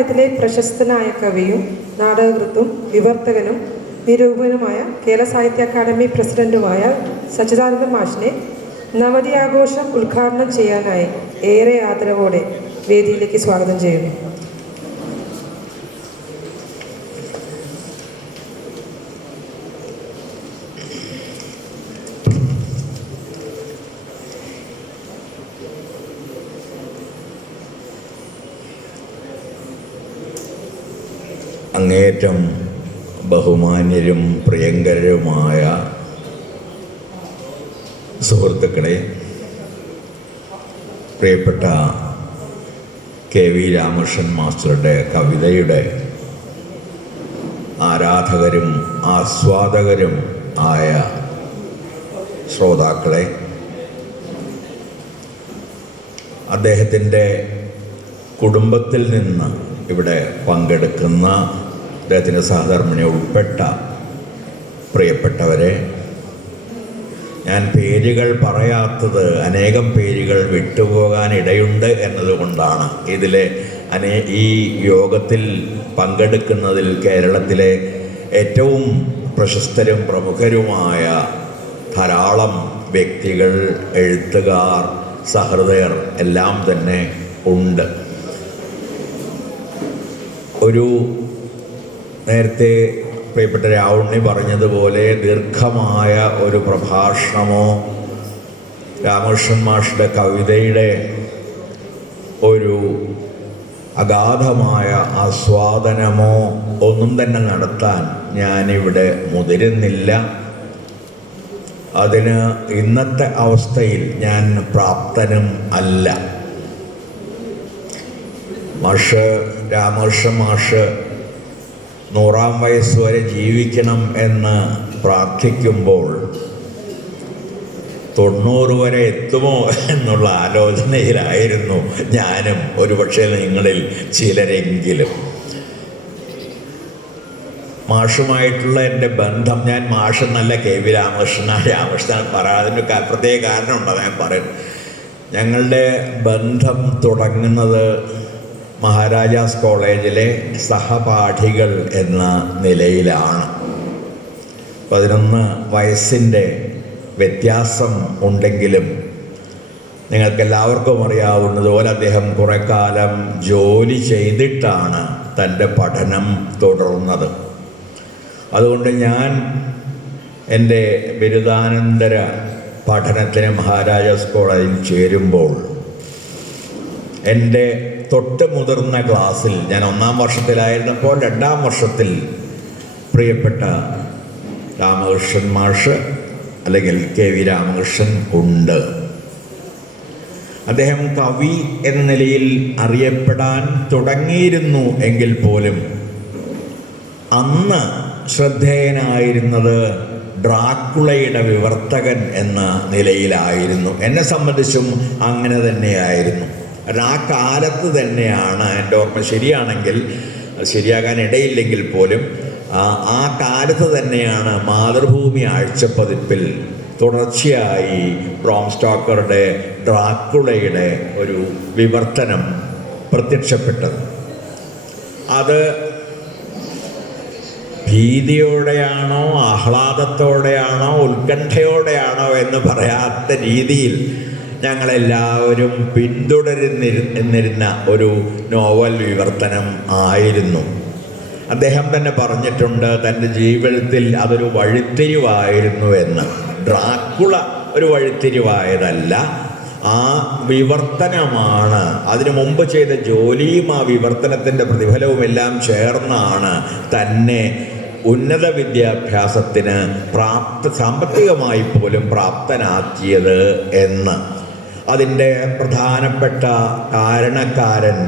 സാഹിത്യത്തിലെ പ്രശസ്തനായ കവിയും നാടകകൃത്തും വിവർത്തകനും നിരൂപകനുമായ കേരള സാഹിത്യ അക്കാദമി പ്രസിഡന്റുമായ സച്ചിദാനന്ദ മാഷിനെ നവതി ആഘോഷം ഉദ്ഘാടനം ചെയ്യാനായി ഏറെ ആദരവോടെ വേദിയിലേക്ക് സ്വാഗതം ചെയ്യുന്നു. അങ്ങേറ്റം ബഹുമാന്യരും പ്രിയങ്കരരുമായ സുഹൃത്തുക്കളെ, പ്രിയപ്പെട്ട KV രാമകൃഷ്ണൻ മാസ്റ്ററുടെ കവിതയുടെ ആരാധകരും ആസ്വാദകരും ആയ ശ്രോതാക്കളെ, അദ്ദേഹത്തിൻ്റെ കുടുംബത്തിൽ നിന്ന് ഇവിടെ പങ്കെടുക്കുന്ന അദ്ദേഹത്തിൻ്റെ സഹധർമ്മിണി ഉൾപ്പെട്ട പ്രിയപ്പെട്ടവരെ, ഞാൻ പേരുകൾ പറയാത്തത് അനേകം പേരുകൾ വിട്ടുപോകാൻ ഇടയുണ്ട് എന്നതുകൊണ്ടാണ്. ഈ യോഗത്തിൽ പങ്കെടുക്കുന്നതിൽ കേരളത്തിലെ ഏറ്റവും പ്രശസ്തരും പ്രമുഖരുമായ ധാരാളം വ്യക്തികൾ, എഴുത്തുകാർ, സഹൃദയർ എല്ലാം തന്നെ ഉണ്ട്. നേരത്തെ പ്രിയപ്പെട്ട രാവുണ്ണി പറഞ്ഞതുപോലെ ദീർഘമായ ഒരു പ്രഭാഷണമോ രാമകൃഷ്ണൻ മാഷിൻ്റെ കവിതയുടെ ഒരു അഗാധമായ ആസ്വാദനമോ ഒന്നും തന്നെ നടത്താൻ ഞാനിവിടെ മുതിരുന്നില്ല. അതിന് ഇന്നത്തെ അവസ്ഥയിൽ ഞാൻ പ്രാപ്തനും അല്ല. രാമകൃഷ്ണൻ മാഷ് 100-ാം വയസ്സ് വരെ ജീവിക്കണം എന്ന് പ്രാർത്ഥിക്കുമ്പോൾ 90 വരെ എത്തുമോ എന്നുള്ള ആലോചനയിലായിരുന്നു ഞാനും, ഒരുപക്ഷെ നിങ്ങളിൽ ചിലരെങ്കിലും. മാഷുമായിട്ടുള്ള എൻ്റെ ബന്ധം, ഞാൻ മാഷെന്നല്ല KV രാമകൃഷ്ണൻ പറയാതിൻ്റെ പ്രത്യേക കാരണമുണ്ട്, ഞാൻ പറയും. ഞങ്ങളുടെ ബന്ധം തുടങ്ങുന്നത് മഹാരാജാസ് കോളേജിലെ സഹപാഠികൾ എന്ന നിലയിലാണ്. 11 വയസ്സിൻ്റെ വ്യത്യാസം ഉണ്ടെങ്കിലും നിങ്ങൾക്കെല്ലാവർക്കും അറിയാവുന്നതുപോലെ അദ്ദേഹം കുറേ കാലം ജോലി ചെയ്തിട്ടാണ് തൻ്റെ പഠനം തുടർന്നത്. അതുകൊണ്ട് ഞാൻ എൻ്റെ ബിരുദാനന്തര പഠനത്തിന് മഹാരാജാസ് കോളേജിൽ ചേരുമ്പോൾ എൻ്റെ തൊട്ട് മുതിർന്ന ക്ലാസ്സിൽ, ഞാൻ 1-ാം വർഷത്തിലായിരുന്നപ്പോൾ 2-ാം വർഷത്തിൽ പ്രിയപ്പെട്ട രാമകൃഷ്ണൻ മാഷ് അല്ലെങ്കിൽ KV രാമകൃഷ്ണൻ ഉണ്ട്. അദ്ദേഹം കവി എന്ന നിലയിൽ അറിയപ്പെടാൻ തുടങ്ങിയിരുന്നു എങ്കിൽ പോലും അന്ന് ശ്രദ്ധേയനായിരുന്നത് ഡ്രാക്കുളയുടെ വിവർത്തകൻ എന്ന നിലയിലായിരുന്നു. എന്നെ സംബന്ധിച്ചും അങ്ങനെ തന്നെയായിരുന്നു. ആ കാലത്ത് തന്നെയാണ്, എൻ്റെ ഓർമ്മ ശരിയാണെങ്കിൽ, ശരിയാകാൻ ഇടയില്ലെങ്കിൽ പോലും ആ കാലത്ത് തന്നെയാണ് മാതൃഭൂമി ആഴ്ചപ്പതിപ്പിൽ തുടർച്ചയായി ബ്രാം സ്റ്റോക്കറുടെ ഡ്രാക്കുളയുടെ ഒരു വിവർത്തനം പ്രത്യക്ഷപ്പെട്ടത്. അത് ഭീതിയോടെയാണോ ആഹ്ലാദത്തോടെയാണോ ഉത്കണ്ഠയോടെയാണോ എന്ന് പറയാത്ത രീതിയിൽ ഞങ്ങളെല്ലാവരും പിന്തുടരുന്നിരുന്ന ഒരു നോവൽ വിവർത്തനം ആയിരുന്നു. അദ്ദേഹം തന്നെ പറഞ്ഞിട്ടുണ്ട് തൻ്റെ ജീവിതത്തിൽ അതൊരു വഴിത്തിരിവായിരുന്നു എന്ന്. ഡ്രാക്കുള ഒരു വഴിത്തിരിവായതല്ല, ആ വിവർത്തനമാണ്. അതിനു മുമ്പ് ചെയ്ത ജോലിയും ആ വിവർത്തനത്തിൻ്റെ പ്രതിഫലവും എല്ലാം ചേർന്നാണ് തന്നെ ഉന്നത വിദ്യാഭ്യാസത്തിന് സാമ്പത്തികമായി പോലും പ്രാപ്തനാക്കിയത് എന്ന്. അതിൻ്റെ പ്രധാനപ്പെട്ട കാരണക്കാരൻ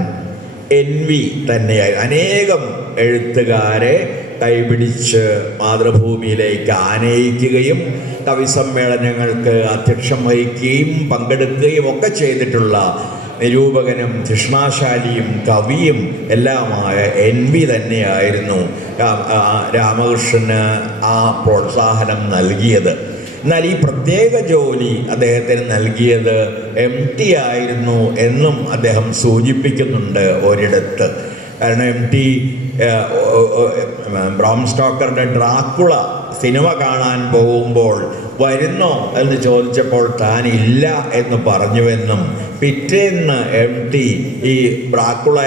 NV തന്നെയായി. അനേകം എഴുത്തുകാരെ കൈപിടിച്ച് മാതൃഭൂമിയിലേക്ക് ആനയിക്കുകയും കവിസമ്മേളനങ്ങൾക്ക് അധ്യക്ഷം വഹിക്കുകയും പങ്കെടുക്കുകയും ഒക്കെ ചെയ്തിട്ടുള്ള നിരൂപകനും ധിഷ്ണാശാലിയും കവിയും എല്ലാമായ NV തന്നെയായിരുന്നു രാമകൃഷ്ണന് ആ പ്രോത്സാഹനം നൽകിയത്. എന്നാൽ ഈ പ്രത്യേക ജോലി അദ്ദേഹത്തിന് നൽകിയത് MT ആയിരുന്നു എന്നും അദ്ദേഹം സൂചിപ്പിക്കുന്നുണ്ട് ഒരിടത്ത്. കാരണം MT ബ്രാം സ്റ്റോക്കറുടെ ഡ്രാക്കുള സിനിമ കാണാൻ പോകുമ്പോൾ വരുന്നോ എന്ന് ചോദിച്ചപ്പോൾ താൻ ഇല്ല എന്ന് പറഞ്ഞുവെന്നും പിറ്റേന്ന് MT ഈ ഡ്രാക്കുള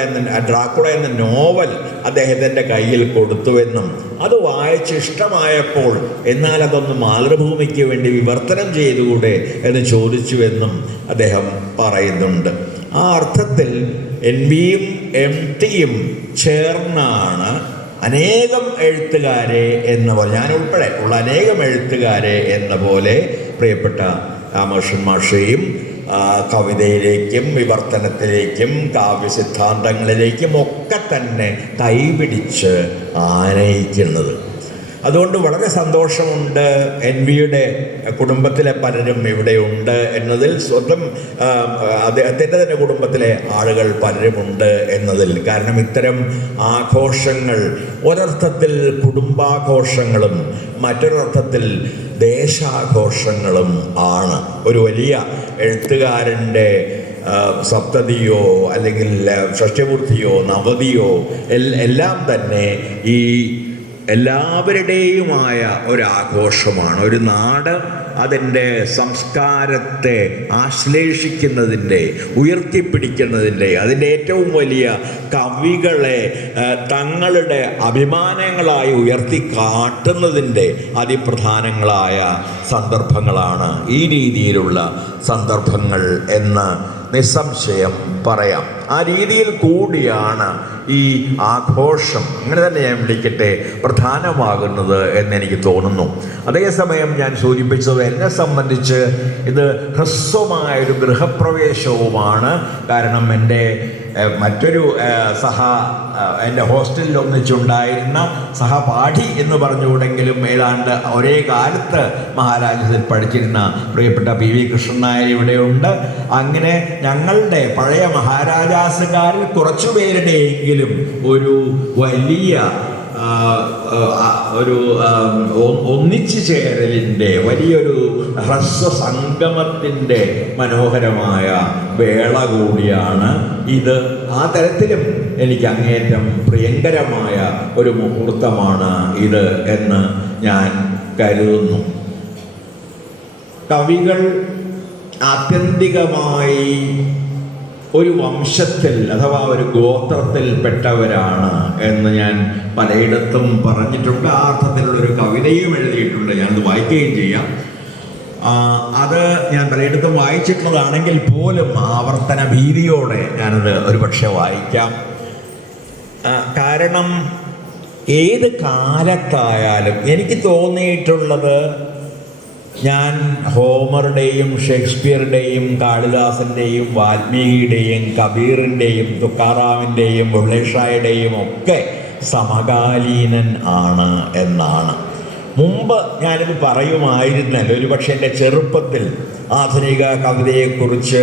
എന്ന നോവൽ അദ്ദേഹത്തിൻ്റെ കയ്യിൽ കൊടുത്തുവെന്നും അത് വായിച്ച് ഇഷ്ടമായപ്പോൾ എന്നാൽ അതൊന്ന് മാതൃഭൂമിക്ക് വേണ്ടി വിവർത്തനം ചെയ്തുകൂടെ എന്ന് ചോദിച്ചുവെന്നും അദ്ദേഹം പറയുന്നുണ്ട്. ആ അർത്ഥത്തിൽ NVയും MTയും ചേർന്നാണ് അനേകം എഴുത്തുകാരെ എന്ന പോലെ, ഞാൻ ഉൾപ്പെടെ ഉള്ള അനേകം എഴുത്തുകാരെ എന്ന പോലെ പ്രിയപ്പെട്ട രാമകൃഷ്ണൻ മാഷയും കവിതയിലേക്കും വിവർത്തനത്തിലേക്കും കാവ്യസിദ്ധാന്തങ്ങളിലേക്കും ഒക്കെ തന്നെ കൈപിടിച്ച് ആനയിക്കുന്നത്. അതുകൊണ്ട് വളരെ സന്തോഷമുണ്ട്. NVയുടെ കുടുംബത്തിലെ പലരും ഇവിടെയുണ്ട് എന്നതിൽ, സ്വന്തം അദ്ദേഹത്തിൻ്റെ തന്നെ കുടുംബത്തിലെ ആളുകൾ പലരുമുണ്ട് എന്നതിൽ. കാരണം ഇത്തരം ആഘോഷങ്ങൾ ഒരർത്ഥത്തിൽ കുടുംബാഘോഷങ്ങളും മറ്റൊരർത്ഥത്തിൽ ദേശാഘോഷങ്ങളും ആണ്. ഒരു വലിയ എഴുത്തുകാരൻ്റെ സപ്തതിയോ അല്ലെങ്കിൽ ഷഷ്ടിപൂർത്തിയോ നവതിയോ എല്ലാം തന്നെ ഈ എല്ലാവരുടെയുമായ ഒരാഘോഷമാണ്. ഒരു നാട് അതിൻ്റെ സംസ്കാരത്തെ ആശ്ലേഷിക്കുന്നതിൻ്റെ, ഉയർത്തിപ്പിടിക്കുന്നതിൻ്റെ, അതിൻ്റെ ഏറ്റവും വലിയ കവികളെ തങ്ങളുടെ അഭിമാനങ്ങളായി ഉയർത്തി കാട്ടുന്നതിൻ്റെ അതിപ്രധാനങ്ങളായ സന്ദർഭങ്ങളാണ് ഈ രീതിയിലുള്ള സന്ദർഭങ്ങൾ എന്ന് നിസ്സംശയം പറയാം. ആ രീതിയിൽ കൂടിയാണ് ഈ ആഘോഷം, ഇങ്ങനെ തന്നെ ഞാൻ വിളിക്കട്ടെ, പ്രധാനമാകുന്നത് എന്നെനിക്ക് തോന്നുന്നു. അതേസമയം ഞാൻ സൂചിപ്പിച്ചത്, എന്നെ സംബന്ധിച്ച് ഇത് ഹ്രസ്വമായൊരു ഗൃഹപ്രവേശവുമാണ്. കാരണം എൻ്റെ മറ്റൊരു എൻ്റെ ഹോസ്റ്റലിൽ ഒന്നിച്ചുണ്ടായിരുന്ന സഹപാഠി എന്ന് പറഞ്ഞുകൂടെങ്കിലും ഏതാണ്ട് ഒരേ കാലത്ത് മഹാരാജാസിൽ പഠിച്ചിരുന്ന പ്രിയപ്പെട്ട PV കൃഷ്ണൻ നായർ ഇവിടെയുണ്ട്. അങ്ങനെ ഞങ്ങളുടെ പഴയ മഹാരാജാസുകാരിൽ കുറച്ചുപേരുടെയെങ്കിലും ഒരു വലിയ ഒന്നിച്ചു ചേരലിൻ്റെ, വലിയൊരു ഹ്രസ്വ സംഗമത്തിൻ്റെ മനോഹരമായ വേള കൂടിയാണ് ഇത്. ആ തരത്തിലും എനിക്ക് അങ്ങേയറ്റം പ്രിയങ്കരമായ ഒരു മുഹൂർത്തമാണ് ഇത് എന്ന് ഞാൻ കരുതുന്നു. കവികൾ ആത്യന്തികമായി ഒരു വംശത്തിൽ അഥവാ ഒരു ഗോത്രത്തിൽ പെട്ടവരാണ് എന്ന് ഞാൻ പലയിടത്തും പറഞ്ഞിട്ടുണ്ട്. ആ അർത്ഥത്തിലുള്ളൊരു കവിതയും എഴുതിയിട്ടുണ്ട്. ഞാനത് വായിക്കുകയും ചെയ്യാം. അത് ഞാൻ പലയിടത്തും വായിച്ചിട്ടുള്ളതാണെങ്കിൽ പോലും ആവർത്തന ഭീതിയോടെ ഞാനത് ഒരു പക്ഷെ വായിക്കാം. കാരണം ഏത് കാലത്തായാലും എനിക്ക് തോന്നിയിട്ടുള്ളത്, ഞാൻ ഹോമറുടെയും ഷേക്സ്പിയറുടെയും കാളിദാസൻ്റെയും വാൽമീകിയുടെയും കബീറിൻ്റെയും തുക്കാറാമിൻ്റെയും ബുള്ളേഷായുടെയും ഒക്കെ സമകാലീനൻ ആണ് എന്നാണ്. മുമ്പ് ഞാനിത് പറയുമായിരുന്നല്ലോ, ഒരുപക്ഷെ എൻ്റെ ചെറുപ്പത്തിൽ ആധുനിക കവിതയെക്കുറിച്ച്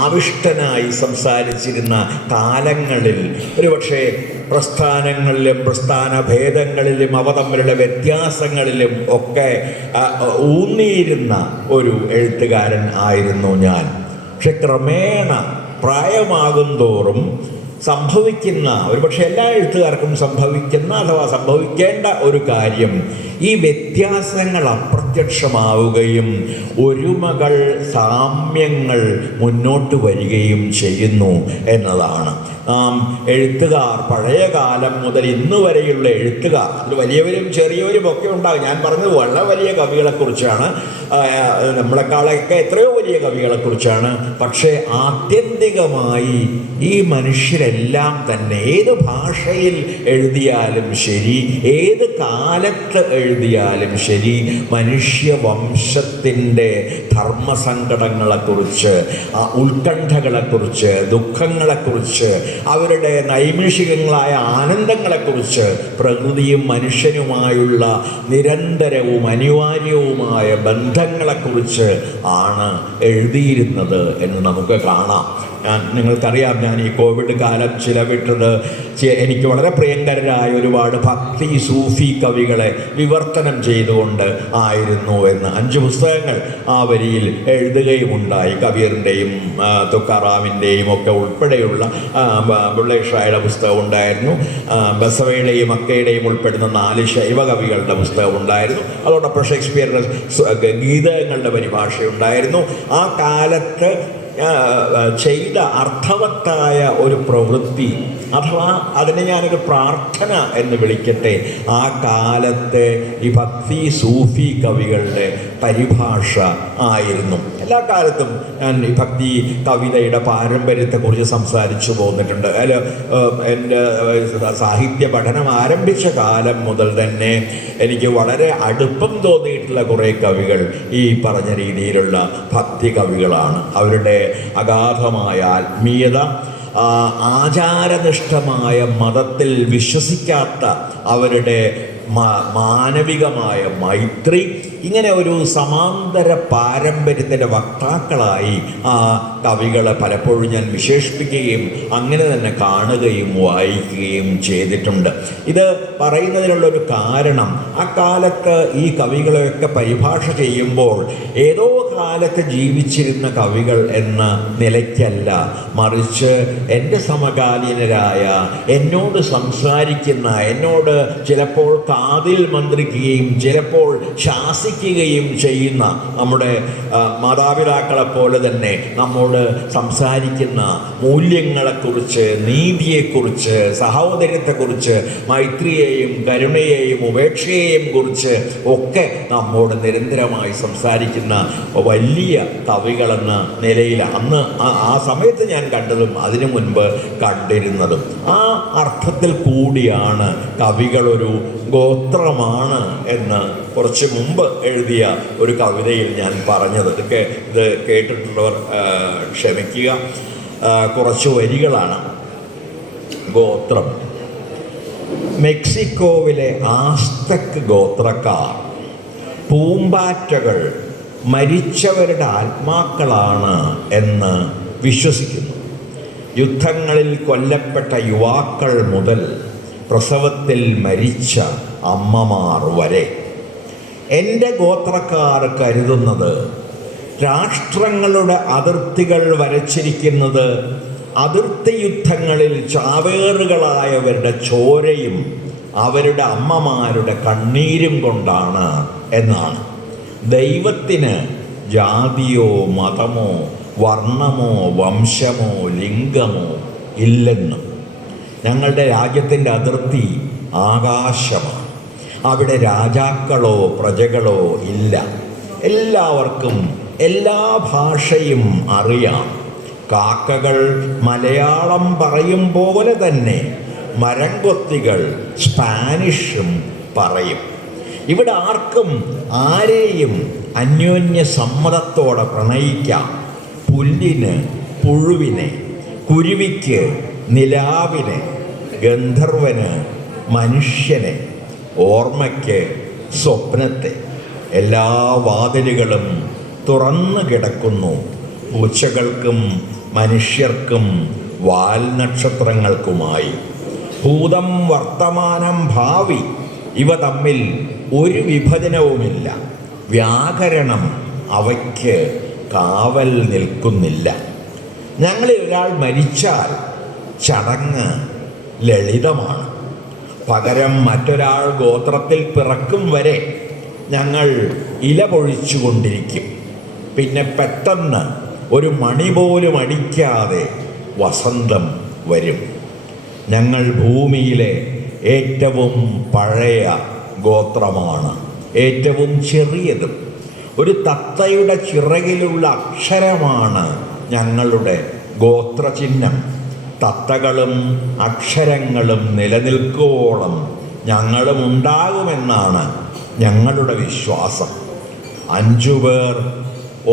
ആവിഷ്ടനായി സംസാരിച്ചിരുന്ന കാലങ്ങളിൽ ഒരുപക്ഷെ പ്രസ്ഥാനങ്ങളിലും പ്രസ്ഥാന ഭേദങ്ങളിലും അവ തമ്മിലുള്ള വ്യത്യാസങ്ങളിലും ഒക്കെ ഊന്നിയിരുന്ന ഒരു എഴുത്തുകാരൻ ആയിരുന്നു ഞാൻ. പക്ഷെ ക്രമേണ പ്രായമാകും തോറും സംഭവിക്കുന്ന, ഒരുപക്ഷെ എല്ലാ എഴുത്തുകാർക്കും സംഭവിക്കുന്ന അഥവാ സംഭവിക്കേണ്ട ഒരു കാര്യം, ഈ വ്യത്യാസങ്ങൾ അപ്രത്യക്ഷമാവുകയും ഒരുമകൾ, സാമ്യങ്ങൾ മുന്നോട്ട് വരികയും ചെയ്യുന്നു എന്നതാണ്. നാം എഴുത്തുകാർ പഴയ കാലം മുതൽ ഇന്ന് വരെയുള്ള എഴുത്തുകാർ, അത് വലിയവരും ചെറിയവരും ഒക്കെ ഉണ്ടാകും. ഞാൻ പറഞ്ഞത് വളരെ വലിയ കവികളെക്കുറിച്ചാണ്, നമ്മളെക്കാളൊക്കെ എത്രയോ വലിയ കവികളെക്കുറിച്ചാണ്. പക്ഷേ ആത്യന്തികമായി ഈ മനുഷ്യരെല്ലാം തന്നെ ഏത് ഭാഷയിൽ എഴുതിയാലും ശരി, ഏത് കാലത്ത് എഴുതിയാലും ശരി, മനുഷ്യവംശത്തിൻ്റെ ധർമ്മസങ്കടങ്ങളെക്കുറിച്ച്, ഉത്കണ്ഠകളെക്കുറിച്ച്, ദുഃഖങ്ങളെക്കുറിച്ച്, അവരുടെ നൈമിഷികങ്ങളായ ആനന്ദങ്ങളെക്കുറിച്ച്, പ്രകൃതിയും മനുഷ്യനുമായുള്ള നിരന്തരവും അനിവാര്യവുമായ ബന്ധങ്ങളെക്കുറിച്ച് ആണ് എഴുതിയിരുന്നത് എന്ന് നമുക്ക് കാണാം. നിങ്ങൾക്കറിയാം, ഞാൻ ഈ കോവിഡ് കാലം ചിലവിട്ടത് എനിക്ക് വളരെ പ്രിയങ്കരായ ഒരുപാട് ഭക്തി സൂഫി കവികളെ വിവർത്തനം ചെയ്തുകൊണ്ട് ആയിരുന്നു എന്ന് 5 പുസ്തകങ്ങൾ ആ വരിയിൽ എഴുതുകയുമുണ്ടായി. കബീറിൻ്റെയും തുക്കാറാമിൻ്റെയും ഒക്കെ ഉൾപ്പെടെയുള്ള ബുള്ളേഷായുടെ പുസ്തകം ഉണ്ടായിരുന്നു. ബസവയുടെയും അക്കയുടെയും ഉൾപ്പെടുന്ന 4 ശൈവ കവികളുടെ പുസ്തകം ഉണ്ടായിരുന്നു. അതോടൊപ്പം ഷേക്സ്പിയറുടെ ഗീതങ്ങളുടെ പരിഭാഷയുണ്ടായിരുന്നു. ആ കാലത്ത് ചെയ്ത അർത്ഥവത്തായ ഒരു പ്രവൃത്തി, അഥവാ അതിനെ ഞാനൊരു പ്രാർത്ഥന എന്ന് വിളിക്കട്ടെ, ആ കാലത്തെ ഈ ഭക്തി സൂഫി കവികളുടെ പരിഭാഷ ആയിരുന്നു. എല്ലാ കാലത്തും ഞാൻ ഈ ഭക്തി കവിതയുടെ പാരമ്പര്യത്തെക്കുറിച്ച് സംസാരിച്ചു പോന്നിട്ടുണ്ട്. അതിൽ എൻ്റെ സാഹിത്യ പഠനം ആരംഭിച്ച കാലം മുതൽ തന്നെ എനിക്ക് വളരെ അടുപ്പം തോന്നിയിട്ടുള്ള കുറേ കവികൾ ഈ പറഞ്ഞ രീതിയിലുള്ള ഭക്തി കവികളാണ്. അവരുടെ അഗാധമായ ആത്മീയത, ആചാരനിഷ്ഠമായ മതത്തിൽ വിശ്വസിക്കാത്ത അവരുടെ മാനവികമായ മൈത്രി, ഇങ്ങനെ ഒരു സമാന്തര പാരമ്പര്യത്തിൻ്റെ വക്താക്കളായി ആ കവികളെ പലപ്പോഴും ഞാൻ വിശേഷിപ്പിക്കുകയും അങ്ങനെ തന്നെ കാണുകയും വായിക്കുകയും ചെയ്തിട്ടുണ്ട്. ഇത് പറയുന്നതിനുള്ളൊരു കാരണം, ആ കാലത്ത് ഈ കവികളെയൊക്കെ പരിഭാഷ ചെയ്യുമ്പോൾ ഏതോ കാലത്ത് ജീവിച്ചിരുന്ന കവികൾ എന്ന നിലയ്ക്കല്ല, മറിച്ച് എൻ്റെ സമകാലീനരായ, എന്നോട് സംസാരിക്കുന്ന, എന്നോട് ചിലപ്പോൾ കാതിൽ മന്ത്രിക്കുകയും ചിലപ്പോൾ ശാസിക്കുകയും ചെയ്യുന്ന നമ്മുടെ മാതാപിതാക്കളെ പോലെ തന്നെ നമ്മോട് സംസാരിക്കുന്ന മൂല്യങ്ങളെക്കുറിച്ച്, നീതിയെക്കുറിച്ച്, സഹോദര്യത്തെക്കുറിച്ച്, മൈത്രിയെയും കരുണയെയും ഉപേക്ഷയെയും കുറിച്ച് ഒക്കെ നമ്മോട് നിരന്തരമായി സംസാരിക്കുന്ന വലിയ കവികളെന്ന നിലയിൽ അന്ന് ആ സമയത്ത് ഞാൻ കണ്ടതും അതിനു മുൻപ് കണ്ടിരുന്നതും. ആ അർത്ഥത്തിൽ കൂടിയാണ് കവികളൊരു ഗോത്രമാണ് എന്ന് കുറച്ച് മുമ്പ് എഴുതിയ ഒരു കവിതയിൽ ഞാൻ പറഞ്ഞത്. ഇത് കേട്ടിട്ടുള്ളവർ ക്ഷമിക്കുക. കുറച്ച് വരികളാണ്. ഗോത്രം. മെക്സിക്കോവിലെ ആസ്തക് ഗോത്രക്കാർ പൂമ്പാറ്റകൾ മരിച്ചവരുടെ ആത്മാക്കളാണ് എന്ന് വിശ്വസിക്കുന്നു. യുദ്ധങ്ങളിൽ കൊല്ലപ്പെട്ട യുവാക്കൾ മുതൽ പ്രസവത്തിൽ മരിച്ച അമ്മമാർ വരെ എൻ്റെ ഗോത്രക്കാർ കരുതുന്നത് രാഷ്ട്രങ്ങളുടെ അതിർത്തികൾ വരച്ചിരിക്കുന്നത് അതിർത്തി യുദ്ധങ്ങളിൽ ചാവേറുകളായവരുടെ ചോരയും അവരുടെ അമ്മമാരുടെ കണ്ണീരും കൊണ്ടാണ് എന്നാണ്. ദൈവത്തിന് ജാതിയോ മതമോ വർണ്ണമോ വംശമോ ലിംഗമോ ഇല്ലെന്നും ഞങ്ങളുടെ രാജ്യത്തിൻ്റെ അതിർത്തി ആകാശമാണ്. അവിടെ രാജാക്കളോ പ്രജകളോ ഇല്ല. എല്ലാവർക്കും എല്ലാ ഭാഷയും അറിയാം. കാക്കകൾ മലയാളം പറയും പോലെ തന്നെ മരംകൊത്തികൾ സ്പാനിഷും പറയും. ഇവിടെ ആർക്കും ആരെയും അന്യോന്യ സമ്മതത്തോടെ പ്രണയിക്കാം. പുല്ലിന് പുഴുവിനെ, കുരുവിക്ക് നിലാവിനെ, ഗന്ധർവന് മനുഷ്യനെ, ഓർമ്മയ്ക്ക് സ്വപ്നത്തെ. എല്ലാ വാതിലുകളും തുറന്നു കിടക്കുന്നു. പൂച്ചകൾക്കും മനുഷ്യർക്കും വാൽനക്ഷത്രങ്ങൾക്കുമായി. ഭൂതം വർത്തമാനം ഭാവി ഇവ തമ്മിൽ ഒരു വിഭജനവുമില്ല. വ്യാകരണം അവയ്ക്ക് കാവൽ നിൽക്കുന്നില്ല. ഞങ്ങളിൽ ഒരാൾ മരിച്ചാൽ ചടങ്ങ് ലളിതമാണ്. പകരം മറ്റൊരാൾ ഗോത്രത്തിൽ പിറക്കും വരെ ഞങ്ങൾ ഇല പൊഴിച്ചുകൊണ്ടിരിക്കും. പിന്നെ പെട്ടെന്ന് ഒരു മണി പോലും അടിക്കാതെ വസന്തം വരും. ഞങ്ങൾ ഭൂമിയിലെ ഏറ്റവും പഴയ ഗോത്രമാണ്, ഏറ്റവും ചെറിയതും. ഒരു തത്തയുടെ ചിറകിലുള്ള അക്ഷരമാണ് ഞങ്ങളുടെ ഗോത്രചിഹ്നം. തത്തകളും അക്ഷരങ്ങളും നിലനിൽക്കുവോളം ഞങ്ങളും ഉണ്ടാകുമെന്നാണ് ഞങ്ങളുടെ വിശ്വാസം. 5 പേർ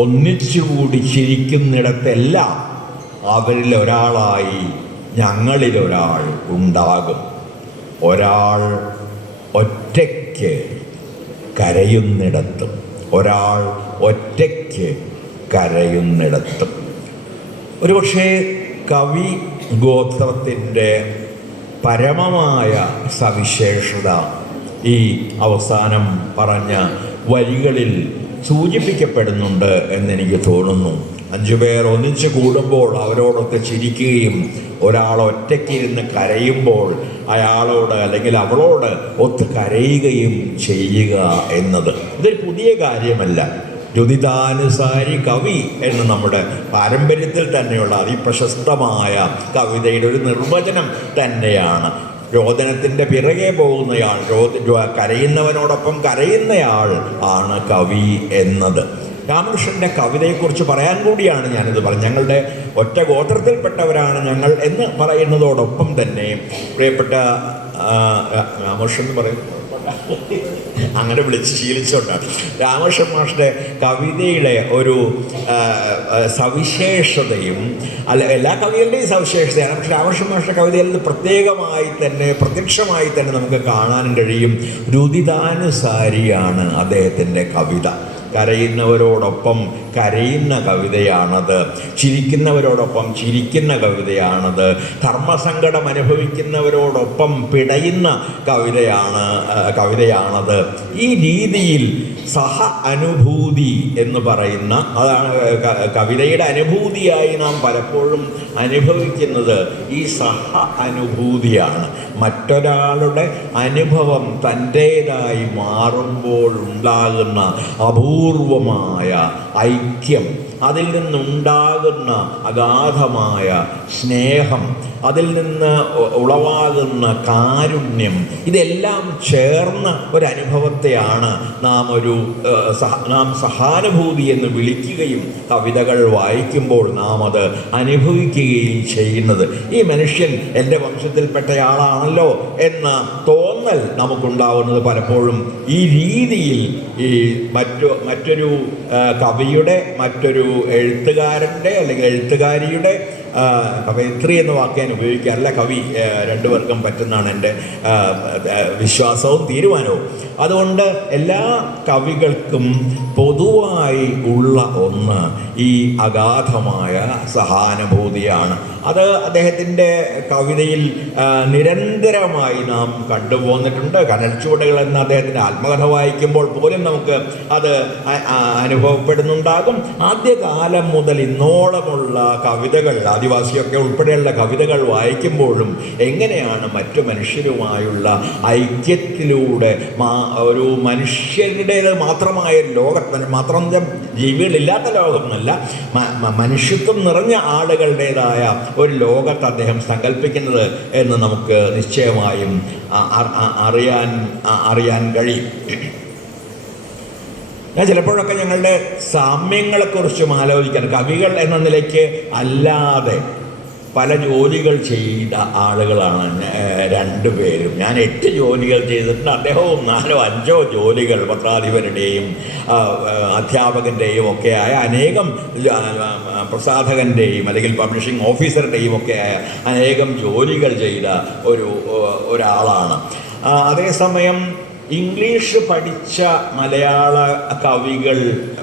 ഒന്നിച്ചുകൂടി ചിരിക്കുന്നിടത്തെല്ലാം അവരിൽ ഒരാളായി ഞങ്ങളിലൊരാൾ ഉണ്ടാകും. ഒരാൾ ഒറ്റയ്ക്ക് കരയുന്നിടത്തും ഒരാൾ ഒറ്റയ്ക്ക് കരയുന്നിടത്തും. ഒരുപക്ഷേ കവി ഗോത്രത്തിൻ്റെ പരമമായ സവിശേഷത ഈ അവസാനം പറഞ്ഞ വരികളിൽ സൂചിപ്പിക്കപ്പെടുന്നുണ്ട് എന്നെനിക്ക് തോന്നുന്നു. 5 പേർ ഒന്നിച്ചു കൂടുമ്പോൾ അവരോടൊത്ത് ചിരിക്കുകയും ഒരാൾ ഒറ്റയ്ക്കിരുന്ന് കരയുമ്പോൾ അയാളോട് അല്ലെങ്കിൽ അവളോട് ഒത്ത് കരയുകയും ചെയ്യുക എന്നത് ഇതൊരു പുതിയ കാര്യമല്ല. രുദിതാനുസാരി കവി എന്ന് നമ്മുടെ പാരമ്പര്യത്തിൽ തന്നെയുള്ള അതിപ്രശസ്തമായ കവിതയുടെ ഒരു നിർവചനം തന്നെയാണ്. രോദനത്തിൻ്റെ പിറകെ പോകുന്നയാൾ, കരയുന്നവനോടൊപ്പം കരയുന്നയാൾ ആണ് കവി എന്നത്. രാമകൃഷ്ണൻ്റെ കവിതയെക്കുറിച്ച് പറയാൻ കൂടിയാണ് ഞാനിത് പറഞ്ഞത്. ഞങ്ങളുടെ ഒറ്റ ഗോത്രത്തിൽപ്പെട്ടവരാണ് ഞങ്ങൾ എന്ന് പറയുന്നതോടൊപ്പം തന്നെ പ്രിയപ്പെട്ട രാമകൃഷ്ണൻ എന്ന് പറയുന്നത് അങ്ങനെ വിളിച്ച് ശീലിച്ചുകൊണ്ടാണ്. രാമകൃഷ്ണൻ മാഷിൻ്റെ കവിതയുടെ ഒരു സവിശേഷതയും എല്ലാ കവികളുടെയും സവിശേഷതയാണ്. പക്ഷേ രാമകൃഷ്ണൻ മാഷിൻ്റെ കവിതയിൽ നിന്ന് പ്രത്യക്ഷമായി തന്നെ നമുക്ക് കാണാൻ കഴിയും. രുദിതാനുസാരിയാണ് അദ്ദേഹത്തിൻ്റെ കവിത. കരയുന്നവരോടൊപ്പം കരയുന്ന കവിതയാണത്. ചിരിക്കുന്നവരോടൊപ്പം ചിരിക്കുന്ന കവിതയാണത്. ധർമ്മസങ്കടം അനുഭവിക്കുന്നവരോടൊപ്പം പിടയുന്ന കവിതയാണത്. ഈ രീതിയിൽ സഹ അനുഭൂതി എന്ന് പറയുന്ന, അതാണ് കവിതയുടെ അനുഭൂതിയായി നാം പലപ്പോഴും അനുഭവിക്കുന്നത് ഈ സഹ അനുഭൂതിയാണ്. മറ്റൊരാളുടെ അനുഭവം തൻ്റേതായി മാറുമ്പോൾ ഉണ്ടാകുന്ന അപൂർവമായ ഐക്യം, അതിൽ നിന്നുണ്ടാകുന്ന അഗാധമായ സ്നേഹം, അതിൽ നിന്ന് ഉളവാകുന്ന കാരുണ്യം, ഇതെല്ലാം ചേർന്ന ഒരനുഭവത്തെയാണ് നാം സഹാനുഭൂതി എന്ന് വിളിക്കുകയും കവിതകൾ വായിക്കുമ്പോൾ നാം അത് അനുഭവിക്കുകയും ചെയ്യുന്നത്. ഈ മനുഷ്യൻ എൻ്റെ വംശത്തിൽപ്പെട്ടയാളാണല്ലോ എന്ന തോന്നൽ നമുക്കുണ്ടാവുന്നത് പലപ്പോഴും ഈ രീതിയിൽ ഈ മറ്റൊരു കവിയുടെ, മറ്റൊരു എഴുത്തുകാരൻ്റെ അല്ലെങ്കിൽ എഴുത്തുകാരിയുടെ, കവയിത്രി എന്ന വാക്ക് ഞാൻ ഉപയോഗിക്കാറില്ല, കവി രണ്ടുപേർക്കും പറ്റുന്നതാണ് എൻ്റെ വിശ്വാസവും തീരുമാനവും. അതുകൊണ്ട് എല്ലാ കവികൾക്കും പൊതുവായി ഉള്ള ഒന്ന് ഈ അഗാധമായ സഹാനുഭൂതിയാണ്. അത് അദ്ദേഹത്തിൻ്റെ കവിതയിൽ നിരന്തരമായി നാം കണ്ടുപോന്നിട്ടുണ്ട്. കനൽച്ചുവടുകൾ എന്ന അദ്ദേഹത്തിൻ്റെ ആത്മകഥ വായിക്കുമ്പോൾ പോലും നമുക്ക് അത് അനുഭവപ്പെടുന്നുണ്ടാകും. ആദ്യകാലം മുതൽ ഇന്നോളമുള്ള കവിതകൾ, ആദിവാസിയൊക്കെ ഉൾപ്പെടെയുള്ള കവിതകൾ വായിക്കുമ്പോഴും എങ്ങനെയാണ് മറ്റു മനുഷ്യരുമായുള്ള ഐക്യത്തിലൂടെ ഒരു മനുഷ്യരുടേത് മാത്രമായ ലോകത്ത്, മാത്രം ജീവികളില്ലാത്ത ലോകമല്ല, മനുഷ്യത്വം നിറഞ്ഞ ആളുകളുടേതായ ഒരു ലോകത്ത് അദ്ദേഹം സങ്കല്പിക്കുന്നത് എന്ന് നമുക്ക് നിശ്ചയമായും അറിയാൻ കഴിയും. ഞാൻ ചിലപ്പോഴൊക്കെ ഞങ്ങളുടെ സാമ്യങ്ങളെക്കുറിച്ചും ആലോചിക്കാൻ, കവികൾ എന്ന നിലയ്ക്ക് അല്ലാതെ പല ജോലികൾ ചെയ്ത ആളുകളാണ് രണ്ടുപേരും. ഞാൻ 8 ജോലികൾ ചെയ്തിട്ടുണ്ട്. അദ്ദേഹവും 4 or 5 ജോലികൾ, പത്രാധിപരുടെയും അധ്യാപകൻ്റെയും ഒക്കെ ആയ അനേകം, പ്രസാധകൻ്റെയും അല്ലെങ്കിൽ പബ്ലിഷിംഗ് ഓഫീസറുടെയും ഒക്കെ ആയ അനേകം ജോലികൾ ചെയ്ത ഒരാളാണ്. അതേസമയം ഇംഗ്ലീഷ് പഠിച്ച മലയാള കവികൾ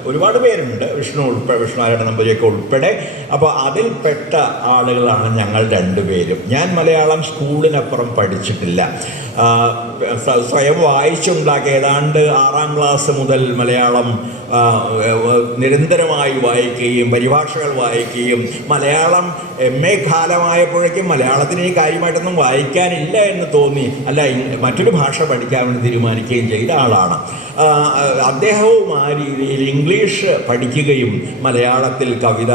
ഒരുപാട് പേരുണ്ട്, വിഷ്ണുനാരായണ നമ്പൂതിരിയൊക്കെ ഉൾപ്പെടെ. അപ്പോൾ അതിൽപ്പെട്ട ആളുകളാണ് ഞങ്ങൾ രണ്ടുപേരും. ഞാൻ മലയാളം സ്കൂളിനപ്പുറം പഠിച്ചിട്ടില്ല. സ്വയം വായിച്ചുണ്ടാക്കി ഏതാണ്ട് 6ാം ക്ലാസ് മുതൽ മലയാളം നിരന്തരമായി വായിക്കുകയും പരിഭാഷകൾ വായിക്കുകയും, മലയാളം MA കാലമായപ്പോഴേക്കും മലയാളത്തിന് ഈ കാര്യമായിട്ടൊന്നും വായിക്കാനില്ല എന്ന് തോന്നി, അല്ല മറ്റൊരു ഭാഷ പഠിക്കാൻ വേണ്ടി തീരുമാനിക്കുകയും ചെയ്ത ആളാണ് അദ്ദേഹവും. ആ രീതിയിൽ ഇംഗ്ലീഷ് പഠിക്കുകയും മലയാളത്തിൽ കവിത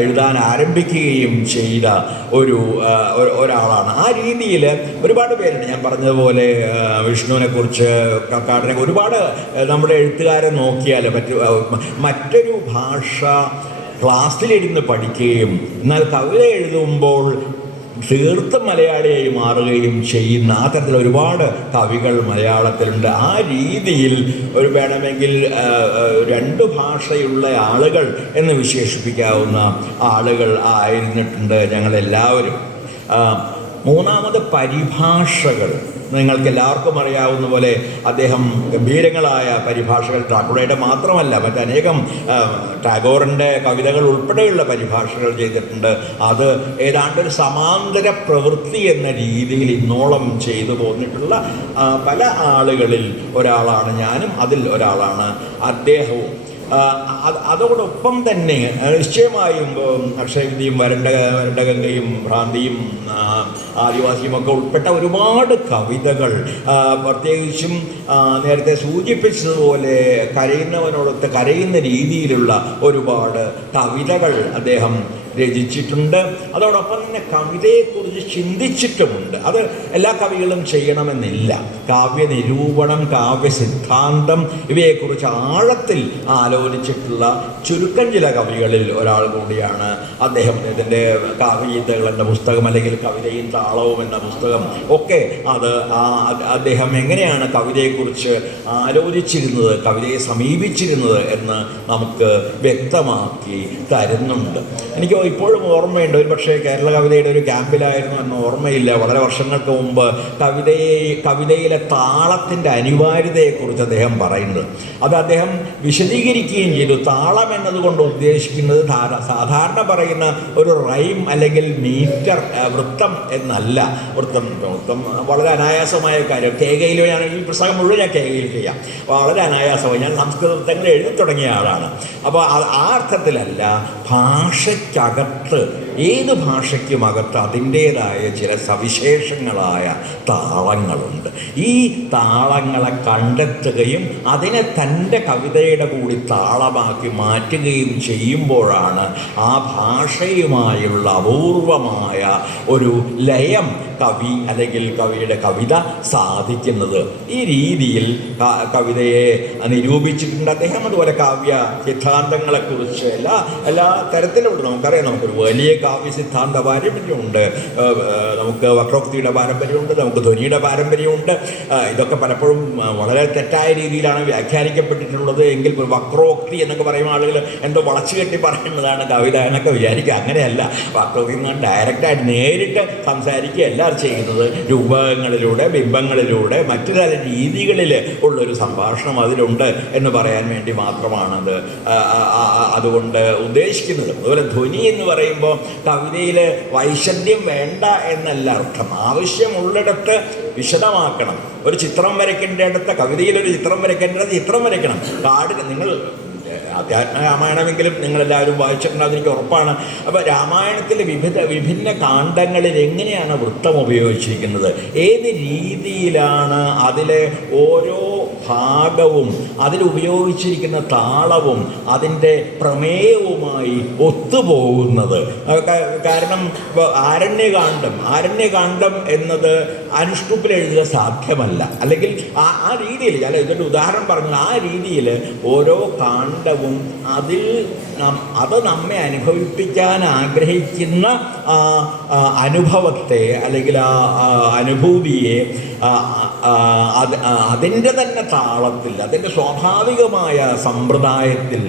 എഴുതാൻ ആരംഭിക്കുകയും ചെയ്ത ഒരാളാണ്. ആ രീതിയിൽ ഒരുപാട് പേരുണ്ട്. ഞാൻ പറഞ്ഞതുപോലെ വിഷ്ണുവിനെ കുറിച്ച്, കക്കാടിനെ, ഒരുപാട് നമ്മുടെ എഴുത്തുകാരെ നോക്കിയാൽ മറ്റൊരു ഭാഷ ക്ലാസ്സിലിരുന്ന് പഠിക്കുകയും എന്നാൽ കവിത എഴുതുമ്പോൾ തീർത്തും മലയാളിയായി മാറുകയും ചെയ്യുന്ന ആ തരത്തിൽ ഒരുപാട് കവികൾ മലയാളത്തിലുണ്ട്. ആ രീതിയിൽ വേണമെങ്കിൽ 2 ഭാഷയുള്ള ആളുകൾ എന്ന് വിശേഷിപ്പിക്കാവുന്ന ആളുകൾ ആയിരുന്നിട്ടുണ്ട് ഞങ്ങളെല്ലാവരും. മൂന്നാമത് പരിഭാഷകൾ. നിങ്ങൾക്ക് എല്ലാവർക്കും അറിയാവുന്ന പോലെ അദ്ദേഹം ഗംഭീരങ്ങളായ പരിഭാഷകൾ, ടാഗോറുടെ മാത്രമല്ല മറ്റനേകം ടാഗോറിൻ്റെ കവിതകൾ ഉൾപ്പെടെയുള്ള പരിഭാഷകൾ ചെയ്തിട്ടുണ്ട്. അത് ഏതാണ്ട് ഒരു സമാന്തര പ്രവൃത്തി എന്ന രീതിയിൽ ഇന്നോളം ചെയ്തു പോന്നിട്ടുള്ള പല ആളുകളിൽ ഒരാളാണ് ഞാനും, അതിൽ ഒരാളാണ് അദ്ദേഹവും. അതോടൊപ്പം തന്നെ നിശ്ചയമായും അക്ഷയവിദ്യയും വരണ്ടഗംഗയും ഭ്രാന്തിയും ആദിവാസിയും ഒക്കെ ഉൾപ്പെട്ട ഒരുപാട് കവിതകൾ, പ്രത്യേകിച്ചും നേരത്തെ സൂചിപ്പിച്ചതുപോലെ കരയുന്നവനോടൊത്ത് കരയുന്ന രീതിയിലുള്ള ഒരുപാട് കവിതകൾ അദ്ദേഹം രചിച്ചിട്ടുണ്ട്. അതോടൊപ്പം തന്നെ കവിതയെക്കുറിച്ച് ചിന്തിച്ചിട്ടുമുണ്ട്. അത് എല്ലാ കവികളും ചെയ്യണമെന്നില്ല. കാവ്യ നിരൂപണം, കാവ്യ സിദ്ധാന്തം ഇവയെക്കുറിച്ച് ആഴത്തിൽ ആലോചിച്ചിട്ടുള്ള ചുരുക്കം ചില കവികളിൽ ഒരാൾ കൂടിയാണ് അദ്ദേഹം. ഇതിൻ്റെ കാവ്യഗീതകൾ എന്ന പുസ്തകം, അല്ലെങ്കിൽ കവിതയും താളവും എന്ന പുസ്തകം ഒക്കെ അദ്ദേഹം എങ്ങനെയാണ് കവിതയെക്കുറിച്ച് ആലോചിച്ചിരുന്നത്, കവിതയെ സമീപിച്ചിരുന്നത് എന്ന് നമുക്ക് വ്യക്തമാക്കി തരുന്നുണ്ട്. എനിക്ക് ഇപ്പോഴും ഓർമ്മയുണ്ട്, ഒരു പക്ഷേ കേരള കവിതയുടെ ഒരു ക്യാമ്പിലായിരുന്നു എന്ന് ഓർമ്മയില്ല, വളരെ വർഷങ്ങൾക്ക് മുമ്പ് കവിതയിലെ താളത്തിൻ്റെ അനിവാര്യതയെക്കുറിച്ച് അദ്ദേഹം പറയുന്നത്. അത് അദ്ദേഹം വിശദീകരിക്കുകയും ചെയ്തു. താളം എന്നതുകൊണ്ട് ഉദ്ദേശിക്കുന്നത് സാധാരണ പറയുന്ന ഒരു റൈം അല്ലെങ്കിൽ മീറ്റർ, വൃത്തം എന്നല്ല. വൃത്തം വളരെ അനായാസമായ കാര്യം. കേകയിൽ ഈ പുസ്തകം മുഴുവൻ ഞാൻ കേകയിൽ ചെയ്യാം, വളരെ അനായാസമായി. ഞാൻ സംസ്കൃത വൃത്തങ്ങൾ എഴുതി തുടങ്ങിയ ആളാണ്. അപ്പോൾ ആ അർത്ഥത്തിലല്ല, ഭാഷയ്ക്കകത്ത്, ഏത് ഭാഷയ്ക്കുമകത്ത് അതിൻ്റേതായ ചില സവിശേഷങ്ങളായ താളങ്ങളുണ്ട്. ഈ താളങ്ങളെ കണ്ടെത്തുകയും അതിനെ തൻ്റെ കവിതയുടെ കൂടി താളമാക്കി മാറ്റുകയും ചെയ്യുമ്പോഴാണ് ആ ഭാഷയുമായുള്ള അപൂർവമായ ഒരു ലയം കവി അല്ലെങ്കിൽ കവിയുടെ കവിത സാധിക്കുന്നത്. ഈ രീതിയിൽ കവിതയെ നിരൂപിച്ചിട്ടുണ്ട് അദ്ദേഹം. അതുപോലെ കാവ്യ സിദ്ധാന്തങ്ങളെക്കുറിച്ച് എല്ലാ തരത്തിലുണ്ട്. നമുക്കറിയാം, നമുക്കൊരു വലിയ കാവ്യ സിദ്ധാന്ത പാരമ്പര്യമുണ്ട്, നമുക്ക് വക്രോക്തിയുടെ പാരമ്പര്യമുണ്ട്, നമുക്ക് ധ്വനിയുടെ പാരമ്പര്യമുണ്ട്. ഇതൊക്കെ പലപ്പോഴും വളരെ തെറ്റായ രീതിയിലാണ് വ്യാഖ്യാനിക്കപ്പെട്ടിട്ടുള്ളത്. എങ്കിൽ വക്രോക്തി എന്നൊക്കെ പറയുന്ന ആളുകൾ എന്തോ വളച്ചു കെട്ടി പറയുന്നതാണ് കവിത എന്നൊക്കെ വിചാരിക്കുക. അങ്ങനെയല്ല. വക്രോക്തി ഡയറക്റ്റായിട്ട് നേരിട്ട് സംസാരിക്കുക എല്ലാവരും ചെയ്യുന്നത് രൂപങ്ങളിലൂടെ, ബിംബങ്ങളിലൂടെ, മറ്റു പല രീതികളിൽ ഉള്ളൊരു സംഭാഷണം അതിലുണ്ട് എന്ന് പറയാൻ വേണ്ടി മാത്രമാണത് അതുകൊണ്ട് ഉദ്ദേശിക്കുന്നത്. അതുപോലെ ധ്വനി എന്ന് പറയുമ്പോൾ കവിതയിൽ വൈശദ്യം വേണ്ട എന്നല്ല അർത്ഥം. ആവശ്യമുള്ളിടത്ത് വിശദമാക്കണം. ഒരു ചിത്രം വരയ്ക്കേണ്ടിടത്ത്, കവിതയിലൊരു ചിത്രം വരയ്ക്കേണ്ടിടത്ത് ചിത്രം വരയ്ക്കണം. നിങ്ങൾ അധ്യാത്മ രാമായണമെങ്കിലും നിങ്ങളെല്ലാവരും വായിച്ചിട്ടുണ്ടെന്ന് എനിക്ക് ഉറപ്പാണ്. അപ്പോൾ രാമായണത്തിലെ വിഭിന്ന കാണ്ഡങ്ങളിൽ എങ്ങനെയാണ് വൃത്തം ഉപയോഗിച്ചിരിക്കുന്നത്, ഏത് രീതിയിലാണ് അതിലെ ഓരോ ഭാഗവും അതിലുപയോഗിച്ചിരിക്കുന്ന താളവും അതിൻ്റെ പ്രമേയവുമായി ഒത്തുപോകുന്നത്. കാരണം ആരണ്യകാന്ഡം എന്നത് അനുഷ്ടുപ്പിൽ എഴുതുക സാധ്യമല്ല. അല്ലെങ്കിൽ ആ രീതിയിൽ, ഞാൻ ഇതിൻ്റെ ഉദാഹരണം പറഞ്ഞാൽ, ആ രീതിയിൽ ഓരോ കാണ്ഡവും അത് നമ്മെ അനുഭവിപ്പിക്കാൻ ആഗ്രഹിക്കുന്ന അനുഭവത്തെ അല്ലെങ്കിൽ ആ അനുഭൂതിയെ അതിൻ്റെ തന്നെ താളത്തിൽ, അതിൻ്റെ സ്വാഭാവികമായ സമ്പ്രദായത്തിൽ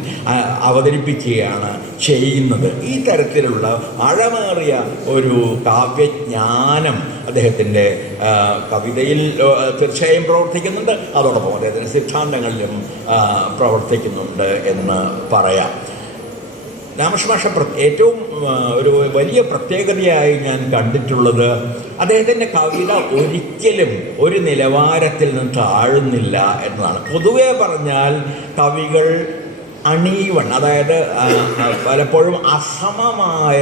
അവതരിപ്പിക്കുകയാണ് ചെയ്യുന്നത്. ഈ തരത്തിലുള്ള ആഴമേറിയ ഒരു കാവ്യജ്ഞാനം അദ്ദേഹത്തിൻ്റെ കവിതയിൽ തീർച്ചയായും പ്രവർത്തിക്കുന്നുണ്ട്. അതോടൊപ്പം അദ്ദേഹത്തിൻ്റെ സിദ്ധാന്തങ്ങളിലും പ്രവർത്തിക്കുന്നുണ്ട് എന്ന് പറയാം. രാമകൃഷ്ണ മാഷ ഏറ്റവും ഒരു വലിയ പ്രത്യേകതയായി ഞാൻ കണ്ടിട്ടുള്ളത്, അദ്ദേഹത്തിൻ്റെ കവിത ഒരിക്കലും ഒരു നിലവാരത്തിൽ നിന്ന് താഴുന്നില്ല എന്നതാണ്. പൊതുവെ പറഞ്ഞാൽ കവികൾ അണീവൺ, അതായത് പലപ്പോഴും അസമമായ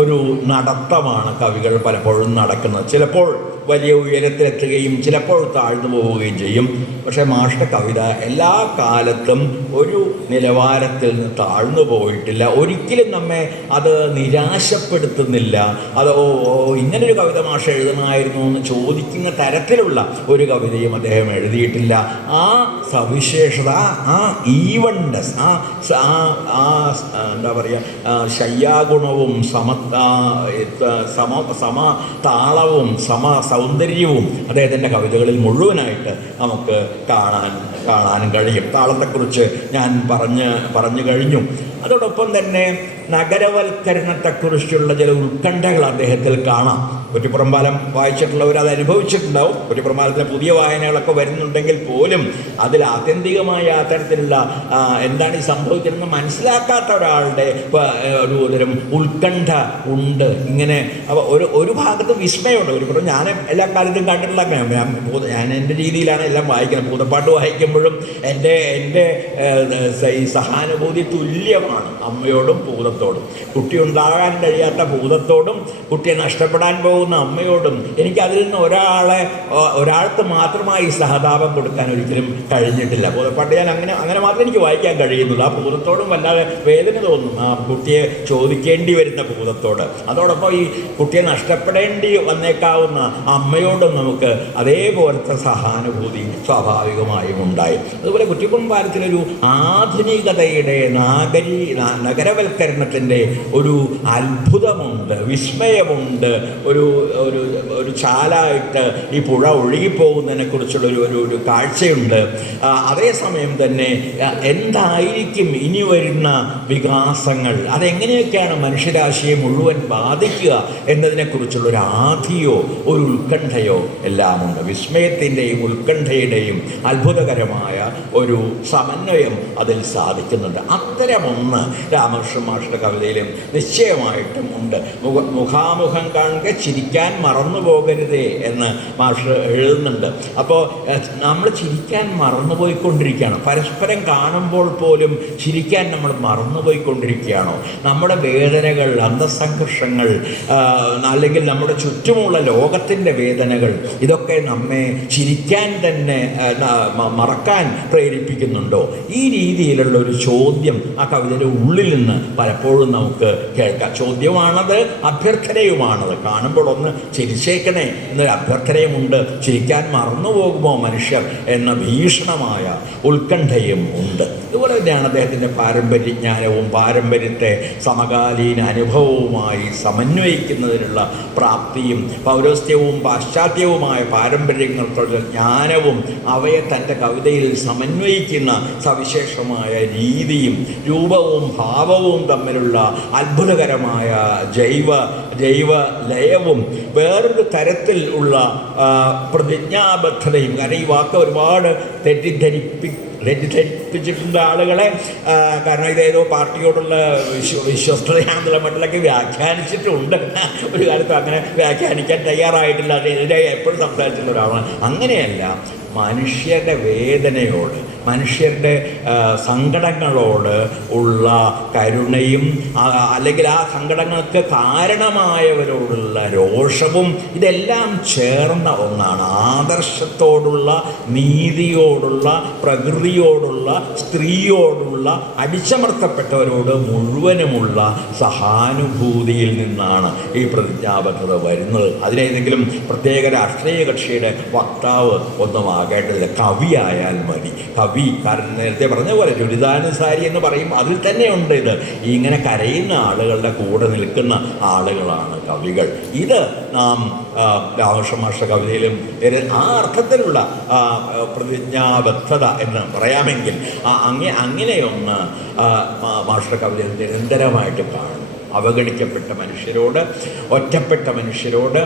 ഒരു നടത്തമാണ് കവികൾ പലപ്പോഴും നടക്കുന്നത്. ചിലപ്പോൾ വലിയ ഉയരത്തിലെത്തുകയും ചിലപ്പോൾ താഴ്ന്നു പോവുകയും ചെയ്യും. പക്ഷേ മാഷ്ടെ കവിത എല്ലാ കാലത്തും ഒരു നിലവാരത്തിൽ നിന്ന് താഴ്ന്നു പോയിട്ടില്ല. ഒരിക്കലും നമ്മെ അത് നിരാശപ്പെടുത്തുന്നില്ല. അത് ഇങ്ങനൊരു കവിത മാഷ എഴുതണമായിരുന്നു എന്ന് ചോദിക്കുന്ന തരത്തിലുള്ള ഒരു കവിതയും അദ്ദേഹം എഴുതിയിട്ടില്ല. ആ സവിശേഷത, ആ ഈവൺനെസ്, എന്താ പറയുക, ശയ്യാഗുണവും താളവും സൗന്ദര്യവും അദ്ദേഹത്തിൻ്റെ കവിതകളിൽ മുഴുവനായിട്ട് നമുക്ക് കാണാൻ കഴിയും. താളത്തെക്കുറിച്ച് ഞാൻ പറഞ്ഞു കഴിഞ്ഞു. അതോടൊപ്പം തന്നെ നഗരവൽക്കരണത്തെക്കുറിച്ചുള്ള ചില ഉത്കണ്ഠകൾ അദ്ദേഹത്തിൽ കാണാം. കുറ്റിപ്പുറം പാലം വായിച്ചിട്ടുള്ളവർ അത് അനുഭവിച്ചിട്ടുണ്ടാവും. കുറ്റിപ്പുറം പാലത്തിലെ പുതിയ വായനകളൊക്കെ വരുന്നുണ്ടെങ്കിൽ പോലും അതിൽ ആത്യന്തികമായ അത്തരത്തിലുള്ള എന്താണ് ഈ സംഭവിച്ചതെന്ന് മനസ്സിലാക്കാത്ത ഒരാളുടെ ഒരുതരം ഉത്കണ്ഠ ഉണ്ട്. ഇങ്ങനെ അപ്പോൾ ഒരു ഭാഗത്ത് വിസ്മയമുണ്ട്. ഒരു ഞാൻ എല്ലാ കാലത്തും കണ്ടിട്ടുള്ള ഞാൻ എൻ്റെ രീതിയിലാണ് എല്ലാം വായിക്കുന്നത്. ഭൂതപ്പാട്ട് വായിക്കുമ്പോഴും എൻ്റെ ഈ സഹാനുഭൂതി തുല്യമാണ് അമ്മയോടും ഭൂതത്തോടും. കുട്ടി ഉണ്ടാകാൻ കഴിയാത്ത ഭൂതത്തോടും കുട്ടിയെ നഷ്ടപ്പെടാൻ പോകുന്ന അമ്മയോടും എനിക്ക് അതിൽ നിന്ന് ഒരാൾക്ക് മാത്രമായി സഹതാപം കൊടുക്കാൻ ഒരിക്കലും കഴിഞ്ഞിട്ടില്ല. ഭൂതപ്പാട്ട് ഞാൻ അങ്ങനെ മാത്രമേ എനിക്ക് വായിക്കാൻ കഴിയുന്നുള്ളൂ. ആ ഭൂതത്തോടും വല്ലാതെ വേദന തോന്നും, ആ കുട്ടിയെ ചോദിക്കേണ്ടി വരുന്ന ഭൂതത്തോട്. അതോടൊപ്പം ഈ കുട്ടിയെ നഷ്ടപ്പെടേണ്ടി വന്നേക്കാവുന്ന അമ്മയോടും നമുക്ക് അതേപോലത്തെ സഹാനുഭൂതി സ്വാഭാവികമായും ഉണ്ടായി. അതുപോലെ കുറ്റിപ്പുറം പാലത്തിലൊരു ആധുനികതയുടെ നഗരവൽക്കരണത്തിൻ്റെ ഒരു അത്ഭുതമുണ്ട്, വിസ്മയമുണ്ട്. ഒരു ചാലായിട്ട് ഈ പുഴ ഒഴുകിപ്പോകുന്നതിനെ കുറിച്ചുള്ള ഒരു കാഴ്ചയുണ്ട്. അതേസമയം തന്നെ എന്തായിരിക്കും ഇനി വരുന്ന വികാസങ്ങൾ, അതെങ്ങനെയൊക്കെയാണ് മനുഷ്യരാശിയെ മുഴുവൻ ബാധിക്കുക എന്നതിനെക്കുറിച്ചുള്ളൊരു ആധിയോ ഒരു ഉത്കണ്ഠയോ എല്ലാമുണ്ട്. വിസ്മയത്തിൻ്റെയും ഉത്കണ്ഠയുടെയും അത്ഭുതകരമായ ഒരു സമന്വയം അതിൽ സാധിക്കുന്നുണ്ട്. അത്തരമൊന്ന് രാമകൃഷ്ണൻ മാഷുടെ കവിതയിലും നിശ്ചയമായിട്ടും ഉണ്ട്. മുഖാമുഖം കാണുക ചിരിക്കാൻ മറന്നു പോകരുതേ എന്ന് മാഷ് എഴുതുന്നുണ്ട്. അപ്പോൾ നമ്മൾ ചിരിക്കാൻ മറന്നുപോയിക്കൊണ്ടിരിക്കുകയാണ്. പരസ്പരം കാണുമ്പോൾ പോലും ചിരിക്കാൻ നമ്മൾ മറന്നുപോയിക്കൊണ്ടിരിക്കുകയാണോ? നമ്മുടെ വേദനകൾ, അന്തസ്സംഘർഷങ്ങൾ, അല്ലെങ്കിൽ നമ്മുടെ ചുറ്റുമുള്ള ലോകത്തിൻ്റെ വേദനകൾ, ഇതൊക്കെ നമ്മെ ചിരിക്കാൻ തന്നെ മറക്കാൻ പ്രേരിപ്പിക്കുന്നുണ്ടോ? ഈ രീതിയിലുള്ള ഒരു ചോദ്യം ആ കവിതയുടെ ഉള്ളിൽ നിന്ന് പലപ്പോഴും നമുക്ക് കേൾക്കാം. ചോദ്യമാണത്, അഭ്യർത്ഥനയുമാണത്. കാണുമ്പോൾ ഒന്ന് ചിരിച്ചേക്കണേ എന്നൊരു അഭ്യർത്ഥനയുമുണ്ട്. ചിരിക്കാൻ മറന്നുപോകുമോ മനുഷ്യർ എന്ന ഭീഷണമായ ഉത്കണ്ഠയും ഉണ്ട്. അതുപോലെ തന്നെയാണ് അദ്ദേഹത്തിൻ്റെ പാരമ്പര്യജ്ഞാനവും പാരമ്പര്യത്തെ സമകാലീന അനുഭവവുമായി സമന്വയിക്കുന്നതിനുള്ള പ്രാപ്തിയും പൗരസ്ത്യവും പാശ്ചാത്യവുമായ പാരമ്പര്യങ്ങൾക്കുള്ള ജ്ഞാനവും അവയെ തൻ്റെ കവിതയിൽ സമന്വയിക്കുന്ന സവിശേഷമായ രീതിയും രൂപവും ഭാവവും തമ്മിലുള്ള അത്ഭുതകരമായ ജൈവ ലയവും വേറൊരു തരത്തിൽ ഉള്ള പ്രതിജ്ഞാബദ്ധതയും. കാരണം ഈ വാക്ക് ഒരുപാട് തെറ്റിദ്ധരിപ്പിച്ചിട്ടുണ്ട് ആളുകളെ. കാരണം ഇതേതോ പാർട്ടിയോടുള്ള വിശ്വസ്തതയാണെന്നുള്ള മട്ടിലൊക്കെ വ്യാഖ്യാനിച്ചിട്ടുണ്ട്. ഒരു കാലത്തും അങ്ങനെ വ്യാഖ്യാനിക്കാൻ തയ്യാറായിട്ടില്ല. അതിനെതിരെ എപ്പോഴും സംസാരിച്ചിട്ടുള്ള ഒരാളാണ്. അങ്ങനെയല്ല, മനുഷ്യരുടെ വേദനയോട്, മനുഷ്യരുടെ സങ്കടങ്ങളോട് ഉള്ള കരുണയും അല്ലെങ്കിൽ ആ സങ്കടങ്ങൾക്ക് കാരണമായവരോടുള്ള രോഷവും ഇതെല്ലാം ചേർന്ന ഒന്നാണ്. ആദർശത്തോടുള്ള, നീതിയോടുള്ള, പ്രകൃതിയോടുള്ള, സ്ത്രീയോടുള്ള, അടിച്ചമർത്തപ്പെട്ടവരോട് മുഴുവനുമുള്ള സഹാനുഭൂതിയിൽ നിന്നാണ് ഈ പ്രതിജ്ഞാബദ്ധത വരുന്നത്. അതിനേതെങ്കിലും പ്രത്യേക രാഷ്ട്രീയ കക്ഷിയുടെ വക്താവ് ഒന്നും ആകേണ്ടതില്ല. കവിയായാൽ മതി. കവി, കാരണം നേരത്തെ പറഞ്ഞ പോലെ ചുരിദാനുസാരി എന്ന് പറയും, അതിൽ തന്നെയുണ്ട് ഇത്. ഇങ്ങനെ കരയുന്ന ആളുകളുടെ കൂടെ നിൽക്കുന്ന ആളുകളാണ് കവികൾ. ഇത് നാം രാമകൃഷ്ണൻ മാഷ കവിതയിലും ആ അർത്ഥത്തിലുള്ള പ്രതിജ്ഞാബദ്ധത എന്ന് പറയാമെങ്കിൽ അങ്ങനെയൊന്ന് മാഷ കവിതയിൽ നിരന്തരമായിട്ട് കാണും. അവഗണിക്കപ്പെട്ട മനുഷ്യരോട്, ഒറ്റപ്പെട്ട മനുഷ്യരോട്,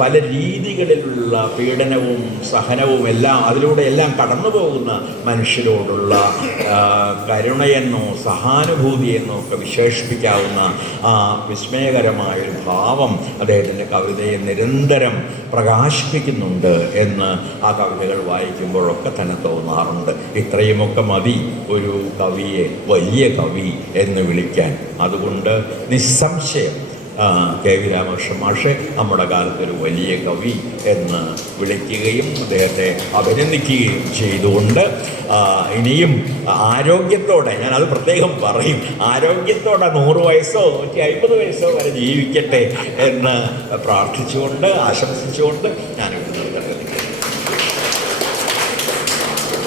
പല രീതികളിലുള്ള പീഡനവും സഹനവും എല്ലാം അതിലൂടെയെല്ലാം കടന്നു പോകുന്ന മനുഷ്യരോടുള്ള കരുണയെന്നോ സഹാനുഭൂതിയെന്നോ ഒക്കെ വിശേഷിപ്പിക്കാവുന്ന വിസ്മയകരമായൊരു ഭാവം അദ്ദേഹത്തിൻ്റെ കവിതയെ നിരന്തരം പ്രകാശിപ്പിക്കുന്നുണ്ട് എന്ന് ആ കവിതകൾ വായിക്കുമ്പോഴൊക്കെ തന്നെ തോന്നാറുണ്ട്. ഇത്രയുമൊക്കെ മതി ഒരു കവിയെ വലിയ കവി എന്ന് വിളിക്കാൻ. അതുകൊണ്ട് നിസ്സംശയം കെ വി രാമകൃഷ്ണൻ മാഷെ നമ്മുടെ കാലത്തൊരു വലിയ കവി എന്ന് വിളിക്കുകയും അദ്ദേഹത്തെ അഭിനന്ദിക്കുകയും ചെയ്തുകൊണ്ട് ഇനിയും ആരോഗ്യത്തോടെ, ഞാനത് പ്രത്യേകം പറയും, ആരോഗ്യത്തോടെ 100 വയസ്സോ 150 വയസ്സോ വരെ ജീവിക്കട്ടെ എന്ന് പ്രാർത്ഥിച്ചുകൊണ്ട്, ആശംസിച്ചുകൊണ്ട് ഞാൻ